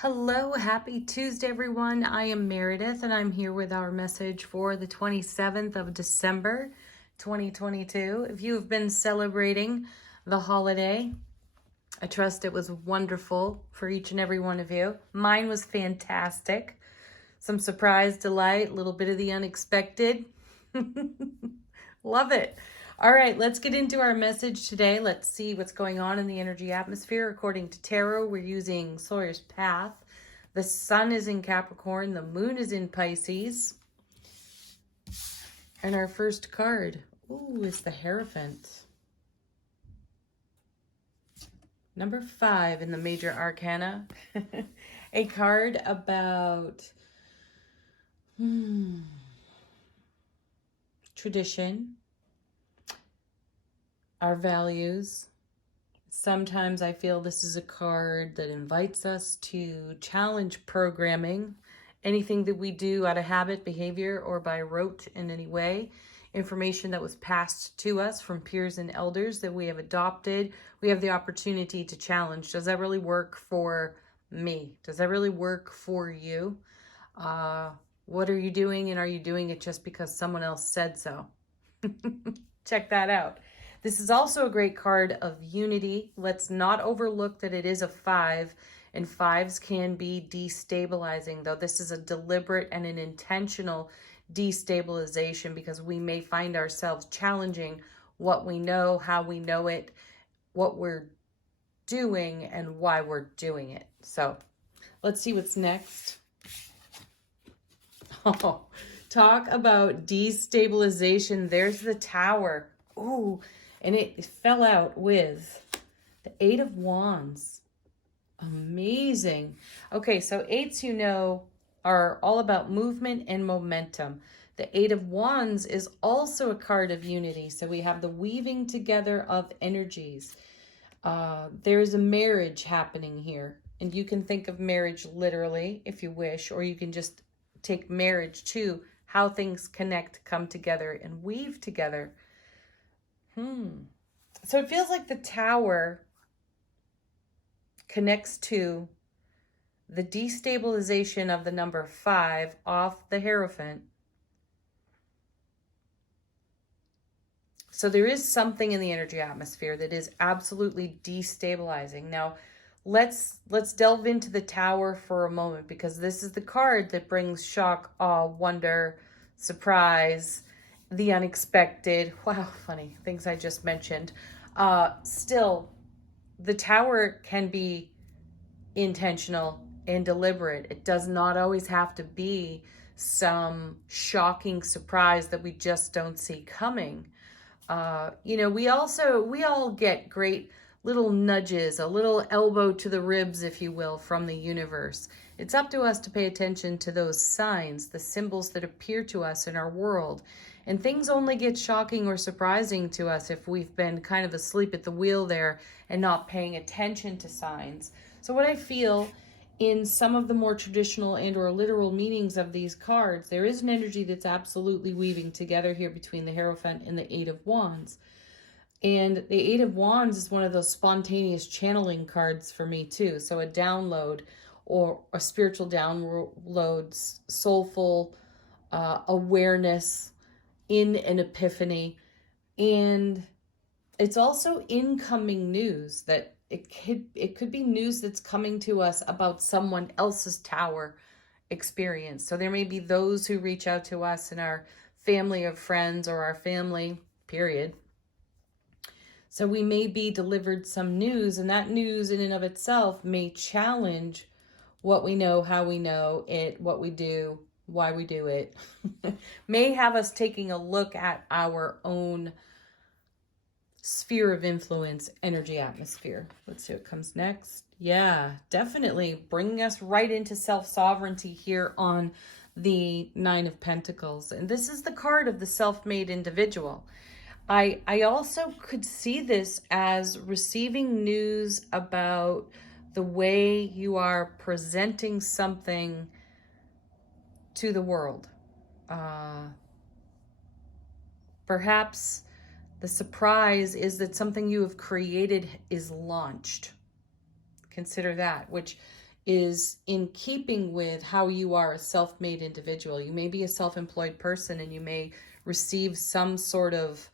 Hello, happy Tuesday, everyone. I am Meredith, and I'm here with our message for the 27th of December, 2022. If you have been celebrating the holiday, I trust it was wonderful for each and every one of you. Mine was fantastic. Some surprise, delight, a little bit of the unexpected. Love it. All right, let's get into our message today. Let's see what's going on in the energy atmosphere. According to tarot, we're using Sawyer's Path. The sun is in Capricorn. The moon is in Pisces. And our first card, is the Hierophant. Number 5 in the major arcana. A card about tradition, our values. Sometimes I feel this is a card that invites us to challenge programming, anything that we do out of habit, behavior, or by rote in any way. Information that was passed to us from peers and elders that we have adopted. We have the opportunity to challenge. Does that really work for me? Does that really work for you? What are you doing, and are you doing it just because someone else said so? Check that out. This is also a great card of unity. Let's not overlook that it is a 5, and 5s can be destabilizing, though this is a deliberate and an intentional destabilization because we may find ourselves challenging what we know, how we know it, what we're doing, and why we're doing it. So let's see what's next. Oh, talk about destabilization. There's the Tower. Ooh, and it fell out with the 8 of Wands. Amazing. Okay, so 8s, are all about movement and momentum. The 8 of Wands is also a card of unity. So we have the weaving together of energies. There is a marriage happening here. And you can think of marriage literally if you wish, or you can just take marriage to how things connect, come together, and weave together. So it feels like the Tower connects to the destabilization of the number 5 off the Hierophant. So there is something in the energy atmosphere that is absolutely destabilizing. Now, let's delve into the Tower for a moment, because this is the card that brings shock, awe, wonder, surprise, the unexpected. Wow, funny things I just mentioned. Still, the Tower can be intentional and deliberate. It does not always have to be some shocking surprise that we just don't see coming. We all get great little nudges, a little elbow to the ribs, if you will, from the universe. It's up to us to pay attention to those signs, the symbols that appear to us in our world. And things only get shocking or surprising to us if we've been kind of asleep at the wheel there and not paying attention to signs. So what I feel in some of the more traditional and or literal meanings of these cards, there is an energy that's absolutely weaving together here between the Hierophant and the 8 of Wands. And the 8 of Wands is one of those spontaneous channeling cards for me too. So a download, or a spiritual download, soulful awareness in an epiphany. And it's also incoming news that it could be news that's coming to us about someone else's Tower experience. So there may be those who reach out to us in our family of friends, or our family, period. So we may be delivered some news, and that news in and of itself may challenge what we know, how we know it, what we do, why we do it. May have us taking a look at our own sphere of influence, energy atmosphere. Let's see what comes next. Yeah, definitely bringing us right into self-sovereignty here on the 9 of Pentacles. And this is the card of the self-made individual. I also could see this as receiving news about the way you are presenting something to the world. Perhaps the surprise is that something you have created is launched. Consider that, which is in keeping with how you are a self-made individual. You may be a self-employed person and you may receive some sort of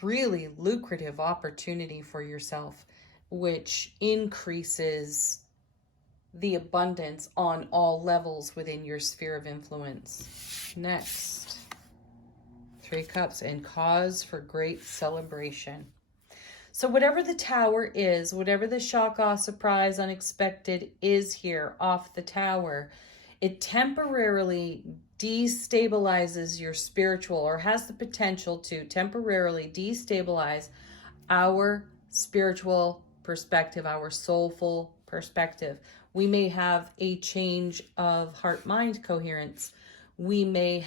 really lucrative opportunity for yourself, which increases the abundance on all levels within your sphere of influence. Next, 3 cups, and cause for great celebration. So whatever the tower is, whatever the shock, awe, surprise, unexpected is here off the tower, it temporarily destabilizes your spiritual, or has the potential to temporarily destabilize our spiritual perspective, our soulful perspective. We may have a change of heart-mind coherence. We may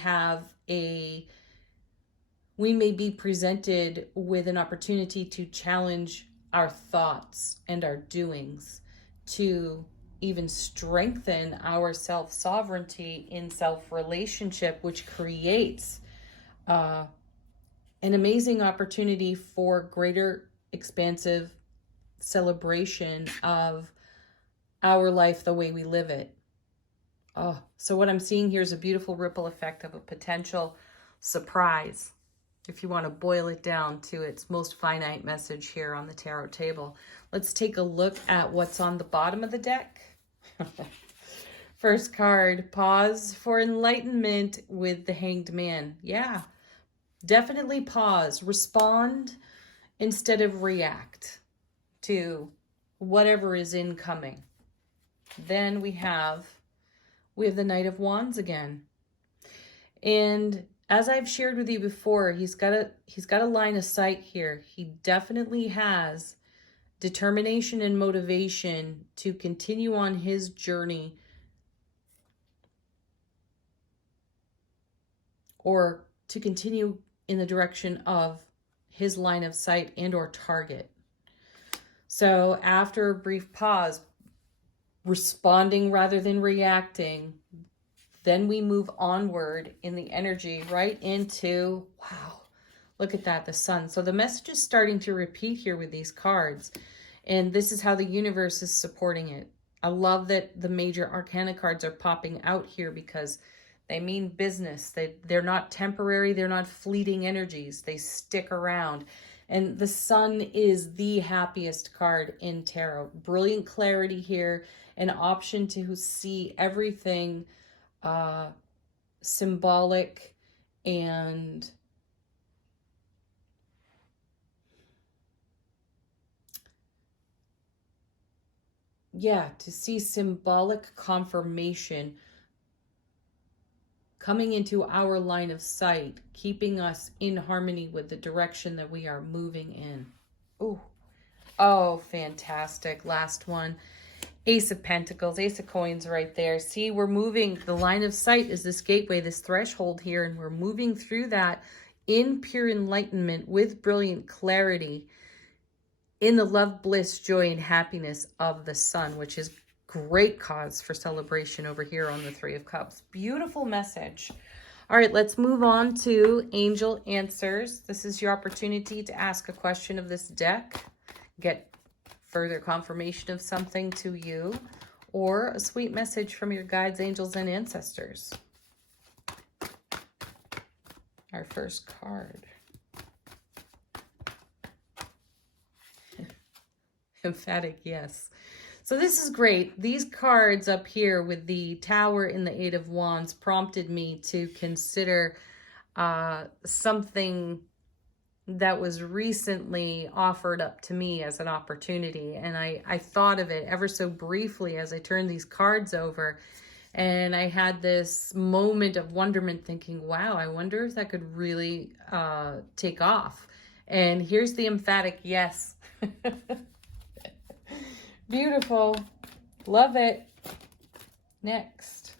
be presented with an opportunity to challenge our thoughts and our doings, to even strengthen our self-sovereignty in self-relationship, which creates an amazing opportunity for greater expansive celebration of our life the way we live it. So what I'm seeing here is a beautiful ripple effect of a potential surprise, if you want to boil it down to its most finite message here on the tarot table. Let's take a look at what's on the bottom of the deck. First card, pause for enlightenment with the Hanged Man. Yeah, definitely pause. Respond instead of react to whatever is incoming. Then we have the Knight of Wands again. And as I've shared with you before, he's got a line of sight here. He definitely has determination and motivation to continue on his journey, or to continue in the direction of his line of sight and or target. So after a brief pause, responding rather than reacting, then we move onward in the energy right into, wow, look at that, the Sun. So the message is starting to repeat here with these cards, and this is how the universe is supporting it. I love that the major arcana cards are popping out here because they mean business. They're not temporary, they're not fleeting energies. They stick around. And the Sun is the happiest card in tarot. Brilliant clarity here, an option to see everything symbolic and to see symbolic confirmation coming into our line of sight, keeping us in harmony with the direction that we are moving in. Oh, fantastic. Last one. Ace of Pentacles, Ace of Coins right there. See, we're moving. The line of sight is this gateway, this threshold here, and we're moving through that in pure enlightenment with brilliant clarity in the love, bliss, joy, and happiness of the Sun, which is great cause for celebration over here on the Three of Cups. Beautiful message. All right, let's move on to Angel Answers. This is your opportunity to ask a question of this deck, get further confirmation of something to you, or a sweet message from your guides, angels, and ancestors. Our first card. Emphatic yes. So this is great. These cards up here with the Tower and the Eight of Wands prompted me to consider something that was recently offered up to me as an opportunity. And I thought of it ever so briefly as I turned these cards over. And I had this moment of wonderment thinking, wow, I wonder if that could really take off. And here's the emphatic yes. Beautiful. Love it. Next.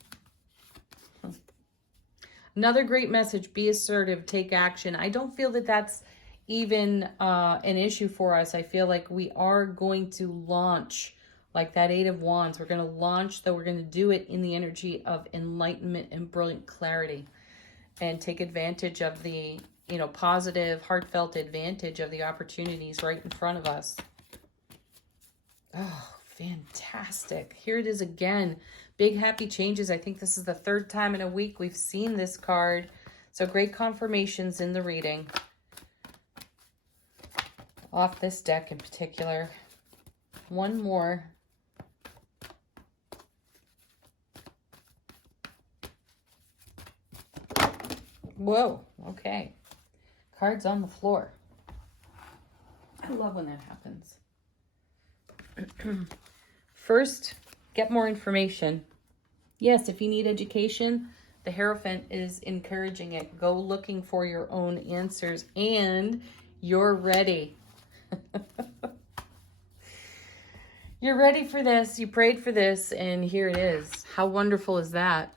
Another great message. Be assertive. Take action. I don't feel that that's even an issue for us. I feel like we are going to launch like that Eight of Wands. We're going to launch, though we're going to do it in the energy of enlightenment and brilliant clarity, and take advantage of the, positive, heartfelt advantage of the opportunities right in front of us. Fantastic. Here it is again. Big happy changes. I think this is the third time in a week we've seen this card. So great confirmations in the reading. Off this deck in particular. One more. Whoa, okay. Cards on the floor. I love when that happens. First, get more information. Yes, if you need education, the Hierophant is encouraging it. Go looking for your own answers, and you're ready. You're ready for this. You prayed for this, and here it is. How wonderful is that?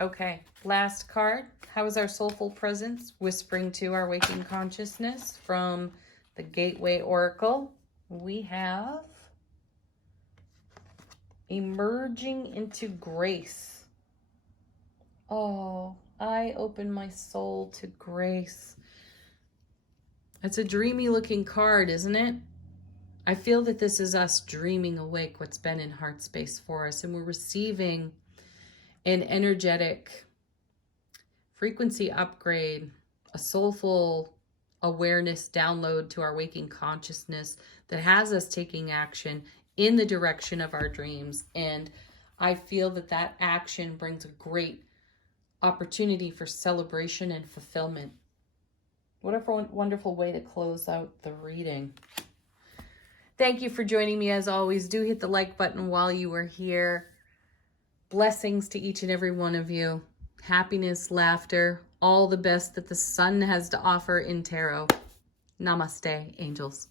Okay, last card. How is our soulful presence whispering to our waking consciousness from the Gateway Oracle? We have emerging into grace. Oh, I open my soul to grace. It's a dreamy looking card, isn't it? I feel that this is us dreaming awake what's been in heart space for us, and we're receiving an energetic frequency upgrade, a soulful awareness download to our waking consciousness that has us taking action in the direction of our dreams. And I feel that that action brings a great opportunity for celebration and fulfillment. What a wonderful way to close out the reading. Thank you for joining me as always. Do hit the like button while you are here. Blessings to each and every one of you. Happiness, laughter, all the best that the sun has to offer in tarot. Namaste, angels.